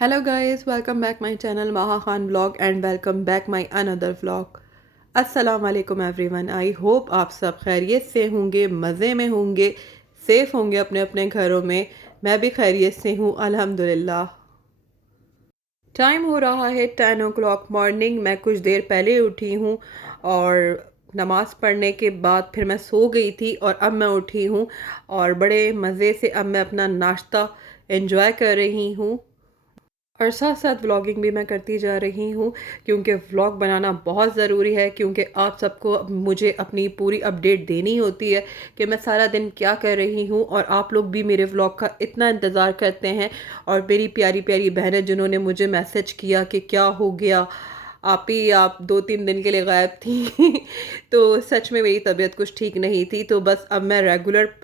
Hello guys, welcome back my channel Maha Khan vlog and welcome back my another vlog. अस्सलाम वालेकुम everyone. I hope आप सब खैरियत से होंगे, मज़े में होंगे, सेफ़ होंगे अपने अपने घरों में। मैं भी खैरियत से हूँ अल्हम्दुलिल्लाह। टाइम हो रहा है 10 o'clock मॉर्निंग। मैं कुछ देर पहले उठी हूँ और नमाज़ पढ़ने के बाद फिर मैं सो गई थी और अब मैं उठी हूँ और बड़े मज़े से अब मैं अपना नाश्ता एंजॉय कर रही हूँ और साथ साथ व्लॉगिंग भी मैं करती जा रही हूँ क्योंकि व्लॉग बनाना बहुत ज़रूरी है, क्योंकि आप सबको मुझे अपनी पूरी अपडेट देनी होती है कि मैं सारा दिन क्या कर रही हूँ। और आप लोग भी मेरे व्लॉग का इतना इंतज़ार करते हैं और मेरी प्यारी प्यारी बहनें जिन्होंने मुझे मैसेज किया कि क्या हो गया आप 2-3 दिन के लिए गायब थी तो सच में मेरी तबीयत कुछ ठीक नहीं थी, तो बस अब मैं रेगुलर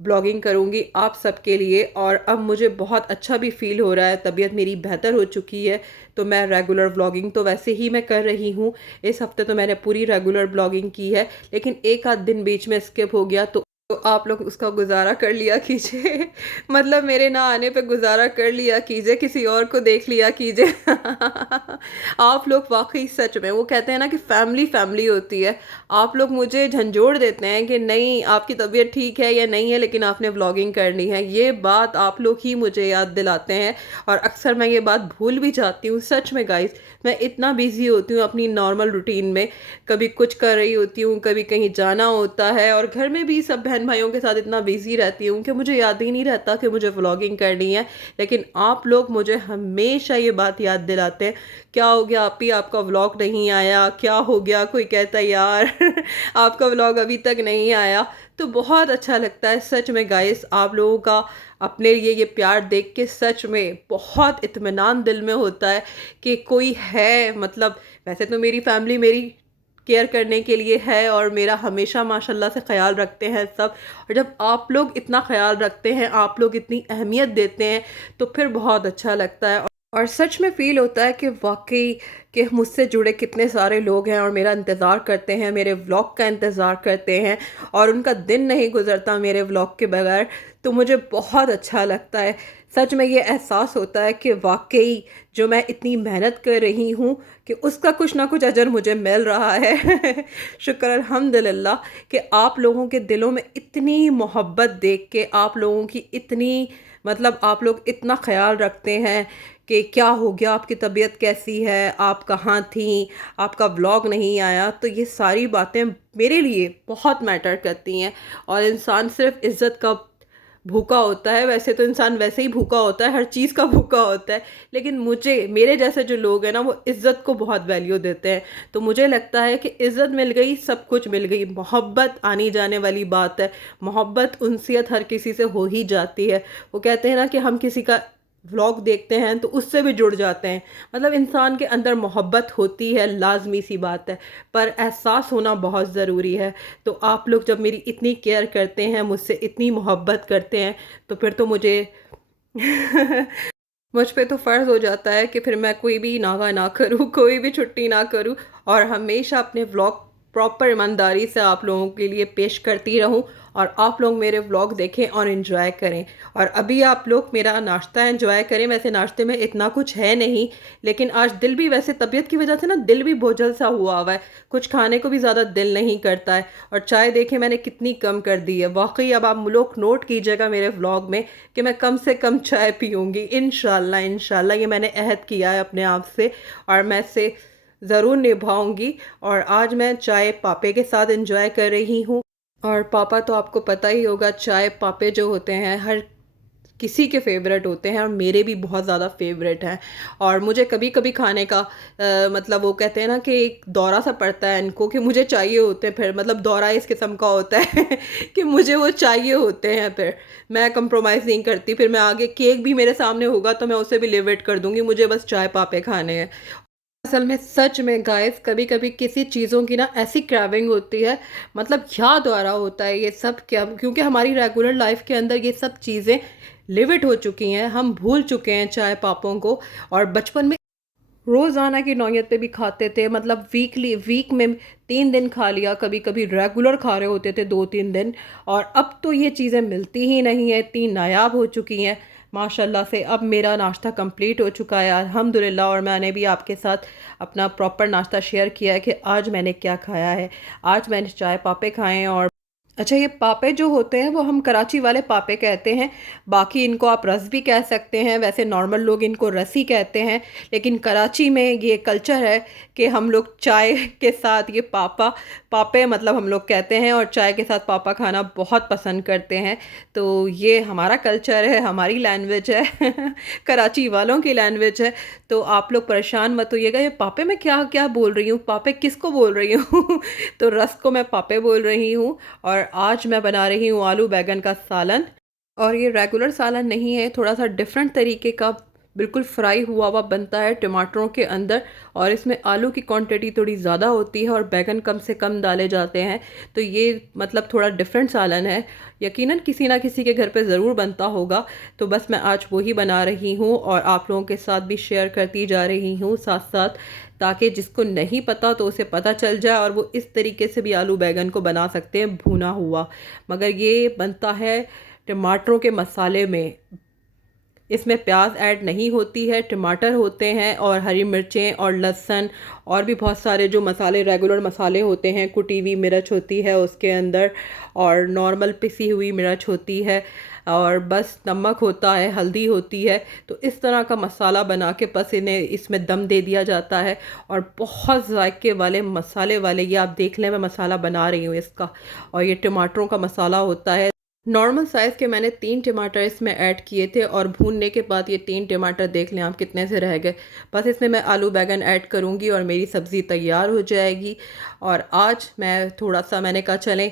ब्लॉगिंग करूँगी आप सबके लिए। और अब मुझे बहुत अच्छा भी फ़ील हो रहा है, तबीयत मेरी बेहतर हो चुकी है, तो मैं रेगुलर ब्लॉगिंग तो वैसे ही मैं कर रही हूँ। इस हफ़्ते तो मैंने पूरी रेगुलर ब्लॉगिंग की है, लेकिन एक आध दिन बीच में स्किप हो गया, तो आप लोग उसका गुजारा कर लिया कीजिए मतलब मेरे ना आने पे गुजारा कर लिया कीजिए, किसी और को देख लिया कीजिए आप लोग वाकई सच में, वो कहते हैं ना कि फैमिली फैमिली होती है। आप लोग मुझे झंझोड़ देते हैं कि नहीं आपकी तबीयत ठीक है या नहीं है लेकिन आपने व्लॉगिंग करनी है। ये बात आप लोग ही मुझे याद दिलाते हैं और अक्सर मैं ये बात भूल भी जाती हूँ। सच में गाइस, मैं इतना बिजी होती हूँ अपनी नॉर्मल रूटीन में, कभी कुछ कर रही होती हूँ, कभी कहीं जाना होता है और घर में भी सब बहन भाइयों के साथ इतना बिजी रहती हूँ कि मुझे याद ही नहीं रहता कि मुझे व्लॉगिंग करनी है। लेकिन आप लोग मुझे हमेशा ये बात याद दिलाते हैं, क्या हो गया आप ही, आपका व्लॉग नहीं आया, क्या हो गया, कोई कहता है यार आपका व्लॉग अभी तक नहीं आया। तो बहुत अच्छा लगता है सच में गाइस, आप लोगों का अपने लिए ये प्यार देख के सच में बहुत इत्मीनान दिल में होता है कि कोई है। मतलब वैसे तो मेरी फैमिली मेरी केयर करने के लिए है और मेरा हमेशा माशाल्लाह से ख्याल रखते हैं सब। और जब आप लोग इतना ख्याल रखते हैं, आप लोग इतनी अहमियत देते हैं, तो फिर बहुत अच्छा लगता है और सच में फ़ील होता है कि वाकई कि मुझसे जुड़े कितने सारे लोग हैं और मेरा इंतज़ार करते हैं, मेरे व्लॉग का इंतज़ार करते हैं और उनका दिन नहीं गुज़रता मेरे व्लॉग के बगैर। तो मुझे बहुत अच्छा लगता है। सच में ये एहसास होता है कि वाकई जो मैं इतनी मेहनत कर रही हूँ कि उसका कुछ ना कुछ अजर मुझे मिल रहा है शुक्र अल्हम्दुलिल्लाह कि आप लोगों के दिलों में इतनी मोहब्बत देख के, आप लोगों की इतनी मतलब आप लोग इतना ख्याल रखते हैं कि क्या हो गया, आपकी तबीयत कैसी है, आप कहाँ थीं, आपका व्लॉग नहीं आया। तो ये सारी बातें मेरे लिए बहुत मैटर करती हैं। और इंसान सिर्फ इज़्ज़त का भूखा होता है, वैसे तो इंसान वैसे ही भूखा होता है, हर चीज़ का भूखा होता है, लेकिन मुझे मेरे जैसे जो लोग हैं ना वो इज़्ज़त को बहुत वैल्यू देते हैं। तो मुझे लगता है कि इज़्ज़त मिल गई, सब कुछ मिल गई। मोहब्बत आनी जाने वाली बात है, मोहब्बत उनसियत हर किसी से हो ही जाती है। वो कहते हैं ना कि हम किसी का व्लॉग देखते हैं तो उससे भी जुड़ जाते हैं। मतलब इंसान के अंदर मोहब्बत होती है, लाजमी सी बात है, पर एहसास होना बहुत ज़रूरी है। तो आप लोग जब मेरी इतनी केयर करते हैं, मुझसे इतनी मोहब्बत करते हैं, तो फिर तो मुझे मुझ पे तो फ़र्ज़ हो जाता है कि फिर मैं कोई भी नागा ना करूँ, कोई भी छुट्टी ना करूँ और हमेशा अपने व्लॉग प्रॉपर ईमानदारी से आप लोगों के लिए पेश करती रहूँ और आप लोग मेरे व्लॉग देखें और एंजॉय करें। और अभी आप लोग मेरा नाश्ता एंजॉय करें। वैसे नाश्ते में इतना कुछ है नहीं, लेकिन आज दिल भी, वैसे तबीयत की वजह से ना दिल भी बोझल सा हुआ है, कुछ खाने को भी ज़्यादा दिल नहीं करता है। और चाय देखें मैंने कितनी कम कर दी है। वाकई अब आप लोग नोट कीजिएगा मेरे व्लॉग में कि मैं कम से कम चाय पीऊँगी इंशाल्लाह। इंशाल्लाह ये मैंने अहद किया है अपने आप से और मैं इसे ज़रूर निभाऊंगी। और आज मैं चाय पापे के साथ एंजॉय कर रही हूँ। और पापा तो आपको पता ही होगा, चाय पापे जो होते हैं हर किसी के फेवरेट होते हैं और मेरे भी बहुत ज़्यादा फेवरेट हैं। और मुझे कभी कभी खाने का मतलब वो कहते हैं ना कि एक दौरा सा पड़ता है इनको कि मुझे चाहिए होते हैं, फिर मतलब दौरा इस किस्म का होता है कि मुझे वो चाहिए होते हैं। फिर मैं कंप्रोमाइज़ नहीं करती, फिर मैं आगे केक भी मेरे सामने होगा तो मैं उसे भी लिव इट कर दूंगी, मुझे बस चाय पापे खाने हैं। असल में सच में गाइस, कभी कभी किसी चीज़ों की ना ऐसी क्राविंग होती है, मतलब याद आ रहा होता है ये सब, क्या क्योंकि हमारी रेगुलर लाइफ के अंदर ये सब चीज़ें लिविट हो चुकी हैं, हम भूल चुके हैं चाय पापों को। और बचपन में रोज़ाना की नौयत पे भी खाते थे, मतलब वीक में 3 दिन खा लिया, कभी कभी रेगुलर खा रहे होते थे 2-3 दिन। और अब तो ये चीज़ें मिलती ही नहीं है, इतनी नायाब हो चुकी हैं। माशाल्लाह से अब मेरा नाश्ता कंप्लीट हो चुका है अल्हम्दुलिल्लाह। और मैंने भी आपके साथ अपना प्रॉपर नाश्ता शेयर किया है कि आज मैंने क्या खाया है। आज मैंने चाय पापे खाए हैं। और अच्छा, ये पापे जो होते हैं वो हम कराची वाले पापे कहते हैं। बाकी इनको आप रस भी कह सकते हैं, वैसे नॉर्मल लोग इनको रसी कहते हैं। लेकिन कराची में ये कल्चर है कि हम लोग चाय के साथ ये पापे मतलब हम लोग कहते हैं, और चाय के साथ पापा खाना बहुत पसंद करते हैं। तो ये हमारा कल्चर है, हमारी लैंग्वेज है कराची वालों की लैंग्वेज है। तो आप लोग परेशान मत होइएगा, ये पापे मैं क्या क्या बोल रही हूँ, पापे किसको बोल रही हूँ तो रस को मैं पापे बोल रही हूँ। और आज मैं बना रही हूँ आलू बैंगन का सालन। और ये रेगुलर सालन नहीं है, थोड़ा सा डिफरेंट तरीके का, बिल्कुल फ्राई हुआ हुआ बनता है टमाटरों के अंदर। और इसमें आलू की क्वांटिटी थोड़ी ज़्यादा होती है और बैंगन कम से कम डाले जाते हैं। तो ये मतलब थोड़ा डिफरेंट सालन है, यकीनन किसी ना किसी के घर पे ज़रूर बनता होगा। तो बस मैं आज वही बना रही हूँ और आप लोगों के साथ भी शेयर करती जा रही हूँ साथ साथ, ताकि जिसको नहीं पता तो उसे पता चल जाए और वो इस तरीके से भी आलू बैंगन को बना सकते हैं भुना हुआ। मगर ये बनता है टमाटरों के मसाले में, इसमें प्याज ऐड नहीं होती है, टमाटर होते हैं और हरी मिर्चें और लहसुन और भी बहुत सारे जो मसाले रेगुलर मसाले होते हैं। कुटी हुई मिर्च होती है उसके अंदर और नॉर्मल पिसी हुई मिर्च होती है, और बस नमक होता है, हल्दी होती है। तो इस तरह का मसाला बना के बस इन्हें इसमें दम दे दिया जाता है। और बहुत जायके वाले मसाले वाले, ये आप देख लें मैं मसाला बना रही हूँ इसका। और ये टमाटरों का मसाला होता है। नॉर्मल साइज़ के मैंने 3 टमाटर इसमें ऐड किए थे और भूनने के बाद ये 3 टमाटर देख लें आप कितने से रह गए। बस इसमें मैं आलू बैंगन ऐड करूँगी और मेरी सब्ज़ी तैयार हो जाएगी। और आज मैं थोड़ा सा मैंने कहा चलें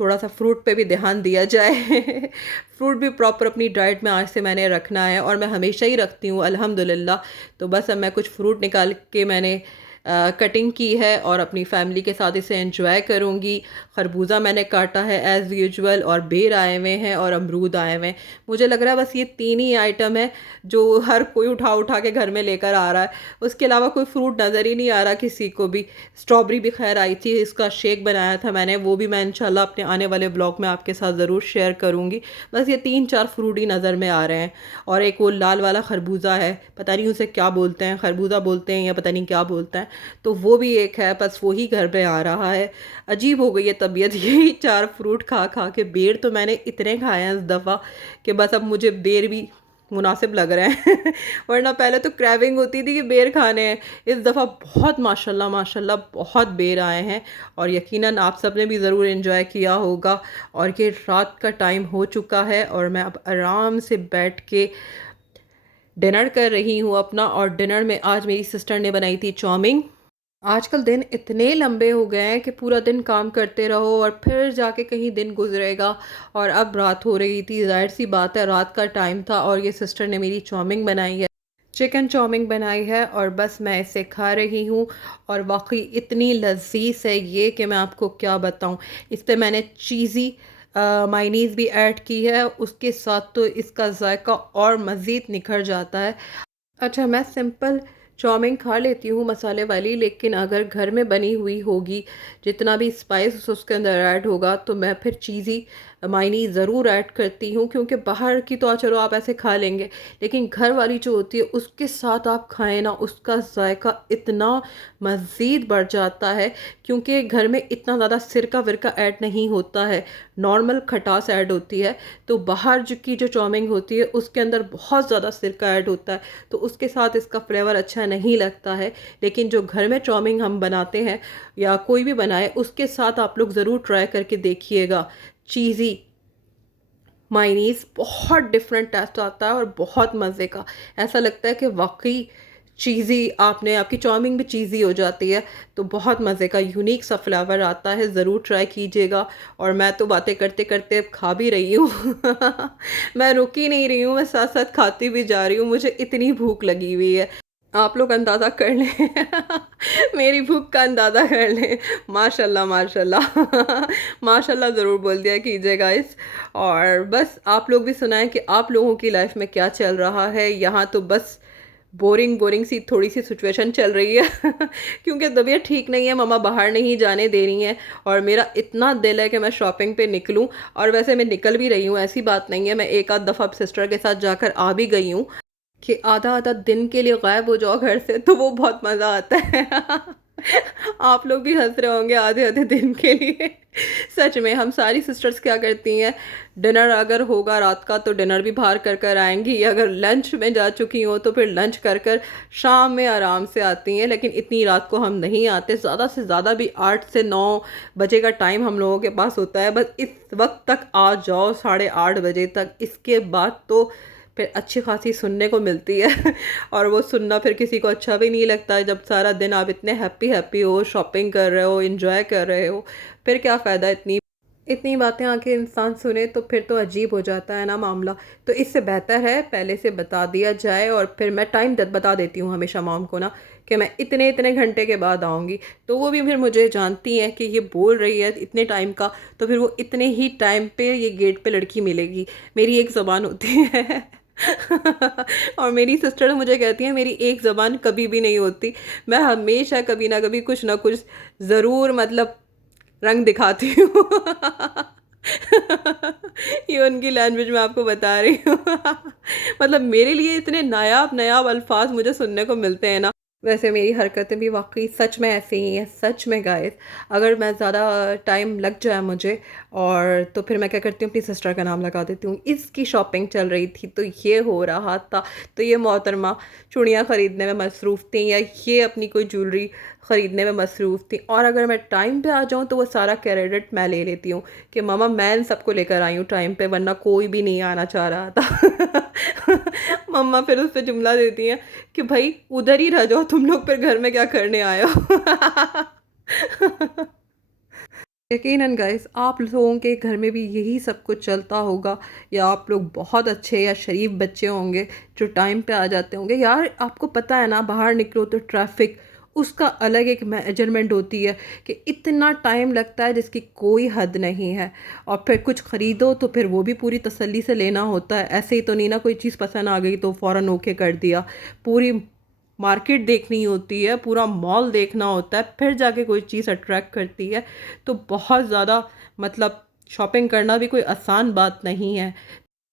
थोड़ा सा फ्रूट पे भी ध्यान दिया जाए फ्रूट भी प्रॉपर अपनी डाइट में आज से मैंने रखना है, और मैं हमेशा ही रखती हूँ अल्हम्दुलिल्लाह। तो बस अब मैं कुछ फ्रूट निकाल के मैंने कटिंग की है और अपनी फैमिली के साथ इसे एंजॉय करूँगी। खरबूजा मैंने काटा है एज़ यूजुअल, और बेर आए हुए हैं और अमरूद आए हुए हैं। मुझे लग रहा है बस ये 3 ही आइटम है जो हर कोई उठा उठा के घर में लेकर आ रहा है। उसके अलावा कोई फ्रूट नज़र ही नहीं आ रहा किसी को भी। स्ट्रॉबेरी भी खैर आई थी, इसका शेक बनाया था मैंने, वो भी मैं इंशाल्लाह अपने आने वाले ब्लॉग में आपके साथ ज़रूर शेयर करूँगी। बस ये 3-4 फ्रूट ही नज़र में आ रहे हैं। और एक वो लाल वाला खरबूजा है, पता नहीं उसे क्या बोलते हैं, खरबूजा बोलते हैं या पता नहीं क्या बोलते हैं। तो वो भी एक है, बस वही घर पे आ रहा है। अजीब हो गई है तबीयत यही 4 फ्रूट खा खा के। बेर तो मैंने इतने खाए हैं इस दफ़ा कि बस अब मुझे बेर भी मुनासिब लग रहे हैं वरना पहले तो क्रेविंग होती थी कि बेर खाने हैं। इस दफ़ा बहुत माशाल्लाह माशाल्लाह बहुत बेर आए हैं, और यकीनन आप सब ने भी ज़रूर एंजॉय किया होगा। और ये रात का टाइम हो चुका है और मैं अब आराम से बैठ के डिनर कर रही हूँ अपना। और डिनर में आज मेरी सिस्टर ने बनाई थी चाउमीन। आजकल दिन इतने लंबे हो गए हैं कि पूरा दिन काम करते रहो और फिर जाके कहीं दिन गुजरेगा। और अब रात हो रही थी, जाहिर सी बात है रात का टाइम था, और ये सिस्टर ने मेरी चाउमीन बनाई है, चिकन चाउमीन बनाई है, और बस मैं इसे खा रही हूँ। और वाकई इतनी लजीज है ये कि मैं आपको क्या बताऊँ। इस पर मैंने चीज़ी मायनीज़ भी ऐड की है, उसके साथ तो इसका जायका और मज़ीद निखर जाता है। अच्छा, मैं सिंपल चाउमीन खा लेती हूँ मसाले वाली, लेकिन अगर घर में बनी हुई होगी, जितना भी स्पाइस उसके अंदर ऐड होगा, तो मैं फिर चीज़ी मायनी ज़रूर ऐड करती हूँ। क्योंकि बाहर की तो चलो आप ऐसे खा लेंगे, लेकिन घर वाली जो होती है उसके साथ आप खाएं ना, उसका जायका इतना मज़ीद बढ़ जाता है। क्योंकि घर में इतना ज़्यादा सिरका विरका ऐड नहीं होता है, नॉर्मल खटास ऐड होती है। तो बाहर की जो चाउमीन होती है उसके अंदर बहुत ज़्यादा सिरका ऐड होता है, तो उसके साथ इसका फ्लेवर अच्छा नहीं लगता है। लेकिन जो घर में चाउमीन हम बनाते हैं या कोई भी बनाए, उसके साथ आप लोग ज़रूर ट्राई करके देखिएगा। चीज़ी मायनीज़ बहुत डिफरेंट टेस्ट आता है और बहुत मज़े का। ऐसा लगता है कि वाकई चीज़ी आपने आपकी चाउमीन भी चीज़ी हो जाती है। तो बहुत मज़े का यूनिक सा फ्लेवर आता है, ज़रूर ट्राई कीजिएगा। और मैं तो बातें करते करते अब खा भी रही हूँ मैं रुक ही नहीं रही हूँ, मैं साथ साथ खाती भी जा रही हूँ, मुझे इतनी भूख लगी हुई है। आप लोग अंदाज़ा कर लें मेरी भूख का अंदाज़ा कर लें। माशाल्लाह माशाल्लाह माशाल्लाह ज़रूर बोल दिया कीजिएगा इस। और बस आप लोग भी सुनाएं कि आप लोगों की लाइफ में क्या चल रहा है। यहाँ तो बस बोरिंग बोरिंग सी थोड़ी सी सिचुएशन चल रही है क्योंकि तबीयत ठीक नहीं है, मम्मा बाहर नहीं जाने दे रही हैं और मेरा इतना दिल है कि मैं शॉपिंग पे निकलूं। और वैसे मैं निकल भी रही हूँ, ऐसी बात नहीं है, मैं एक आध दफ़ा सिस्टर के साथ जाकर आ भी गई हूँ। कि आधा आधा दिन के लिए गायब हो जाओ घर से तो वो बहुत मज़ा आता है आप लोग भी हंस रहे होंगे आधे आधे दिन के लिए सच में हम सारी सिस्टर्स क्या करती हैं, डिनर अगर होगा रात का तो डिनर भी बाहर कर कर आएंगी, अगर लंच में जा चुकी हो तो फिर लंच कर कर शाम में आराम से आती हैं। लेकिन इतनी रात को हम नहीं आते, ज़्यादा से ज़्यादा भी 8 से 9 बजे का टाइम हम लोगों के पास होता है, बस इस वक्त तक आ जाओ 8:30 बजे तक। इसके बाद तो फिर अच्छी खासी सुनने को मिलती है और वो सुनना फिर किसी को अच्छा भी नहीं लगता है। जब सारा दिन आप इतने हैप्पी हैप्पी हो, शॉपिंग कर रहे हो, इंजॉय कर रहे हो, फिर क्या फ़ायदा इतनी इतनी बातें आके इंसान सुने, तो फिर तो अजीब हो जाता है ना मामला। तो इससे बेहतर है पहले से बता दिया जाए। और फिर मैं टाइम बता देती हूँ हमेशा मॉम को ना कि मैं इतने इतने घंटे के बाद आऊँगी, तो वो भी फिर मुझे जानती हैं कि ये बोल रही है इतने टाइम का, तो फिर वो इतने ही टाइम पे ये गेट पे लड़की मिलेगी। मेरी एक ज़बान होती है और मेरी सिस्टर मुझे कहती है मेरी एक ज़बान कभी भी नहीं होती, मैं हमेशा कभी ना कभी कुछ ना कुछ ज़रूर मतलब रंग दिखाती हूँ ये उनकी लैंग्वेज में आपको बता रही हूँ मतलब मेरे लिए इतने नायाब नायाब अल्फाज मुझे सुनने को मिलते हैं ना। वैसे मेरी हरकतें भी वाकई सच में ऐसे ही हैं, सच में गाइस। अगर मैं ज़्यादा टाइम लग जाए मुझे और तो फिर मैं क्या करती हूँ, अपनी सिस्टर का नाम लगा देती हूँ, इसकी शॉपिंग चल रही थी तो ये हो रहा था, तो ये मोहतरमा चूड़ियाँ ख़रीदने में मसरूफ़ थी या ये अपनी कोई ज्वेलरी ख़रीदने में मसरूफ़ थी। और अगर मैं टाइम पे आ जाऊँ तो वो सारा क्रेडिट मैं ले लेती हूँ कि मामा मैं इन सबको लेकर आई हूँ टाइम पे, वरना कोई भी नहीं आना चाह रहा था मम्मा फिर उस पर जुमला देती हैं कि भाई उधर ही रह जाओ तुम लोग, फिर घर में क्या करने आए हो यकीनन गाइस आप लोगों के घर में भी यही सब कुछ चलता होगा, या आप लोग बहुत अच्छे या शरीफ बच्चे होंगे जो टाइम पे आ जाते होंगे। यार आपको पता है ना, बाहर निकलो तो ट्रैफिक उसका अलग एक मेजरमेंट होती है कि इतना टाइम लगता है जिसकी कोई हद नहीं है। और फिर कुछ ख़रीदो तो फिर वो भी पूरी तसल्ली से लेना होता है, ऐसे ही तो नहीं ना कोई चीज़ पसंद आ गई तो फ़ौरन ओके कर दिया। पूरी मार्केट देखनी होती है, पूरा मॉल देखना होता है, फिर जाके कोई चीज़ अट्रैक्ट करती है। तो बहुत ज़्यादा मतलब शॉपिंग करना भी कोई आसान बात नहीं है।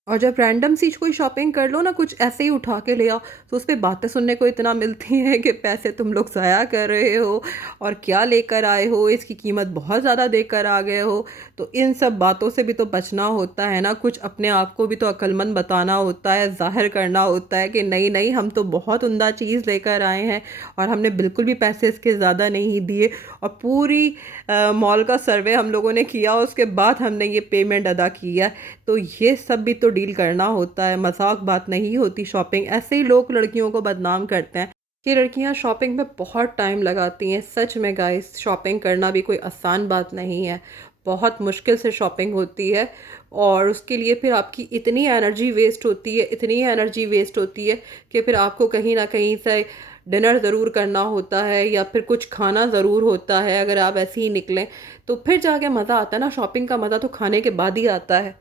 और जब रैंडम सी कोई शॉपिंग कर लो ना, कुछ ऐसे ही उठा के ले आओ, तो उस पे बातें सुनने को इतना मिलती हैं कि पैसे तुम लोग ज़ाया कर रहे हो और क्या लेकर आए हो, इसकी कीमत बहुत ज़्यादा देकर आ गए हो। तो इन सब बातों से भी तो बचना होता है ना, कुछ अपने आप को भी तो अक्लमंद बताना होता है, ज़ाहिर करना होता है कि नहीं नहीं हम तो बहुत उम्दा चीज़ लेकर आए हैं और हमने बिल्कुल भी पैसे इसके ज़्यादा नहीं दिए। और पूरी मॉल का सर्वे हम लोगों ने किया, उसके बाद हमने ये पेमेंट अदा किया। तो ये सब भी तो डील करना होता है, मजाक बात नहीं होती शॉपिंग। ऐसे ही लोग लड़कियों को बदनाम करते हैं कि लड़कियां शॉपिंग में बहुत टाइम लगाती हैं। सच में गाइस शॉपिंग करना भी कोई आसान बात नहीं है, बहुत मुश्किल से शॉपिंग होती है। और उसके लिए फिर आपकी इतनी एनर्जी वेस्ट होती है, इतनी एनर्जी वेस्ट होती है कि फिर आपको कहीं ना कहीं से डिनर ज़रूर करना होता है या फिर कुछ खाना ज़रूर होता है। अगर आप ऐसे ही निकलें तो फिर जाके मज़ा आता है ना, शॉपिंग का मज़ा तो खाने के बाद ही आता है।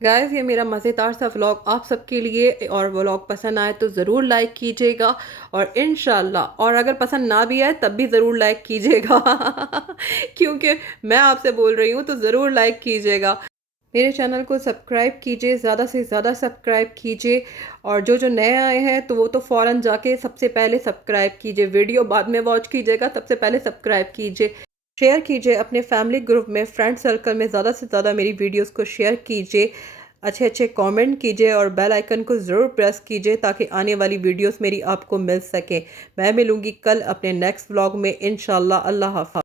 गाइस ये मेरा मज़ेदार सा व्लॉग आप सबके लिए, और व्लॉग पसंद आए तो ज़रूर लाइक कीजिएगा और इंशाल्लाह, और अगर पसंद ना भी आए तब भी ज़रूर लाइक कीजिएगा क्योंकि मैं आपसे बोल रही हूँ तो ज़रूर लाइक कीजिएगा। मेरे चैनल को सब्सक्राइब कीजिए, ज़्यादा से ज़्यादा सब्सक्राइब कीजिए। और जो जो नए आए हैं तो वो तो फ़ौरन जाके सबसे पहले सब्सक्राइब कीजिए, वीडियो बाद में वॉच कीजिएगा, सबसे पहले सब्सक्राइब कीजिए। शेयर कीजिए अपने फैमिली ग्रुप में, फ्रेंड सर्कल में ज़्यादा से ज़्यादा मेरी वीडियोस को शेयर कीजिए। अच्छे अच्छे कमेंट कीजिए और बेल आइकन को ज़रूर प्रेस कीजिए ताकि आने वाली वीडियोस मेरी आपको मिल सके। मैं मिलूँगी कल अपने नेक्स्ट व्लॉग में इंशाल्लाह। अल्लाह हाफ़िज़।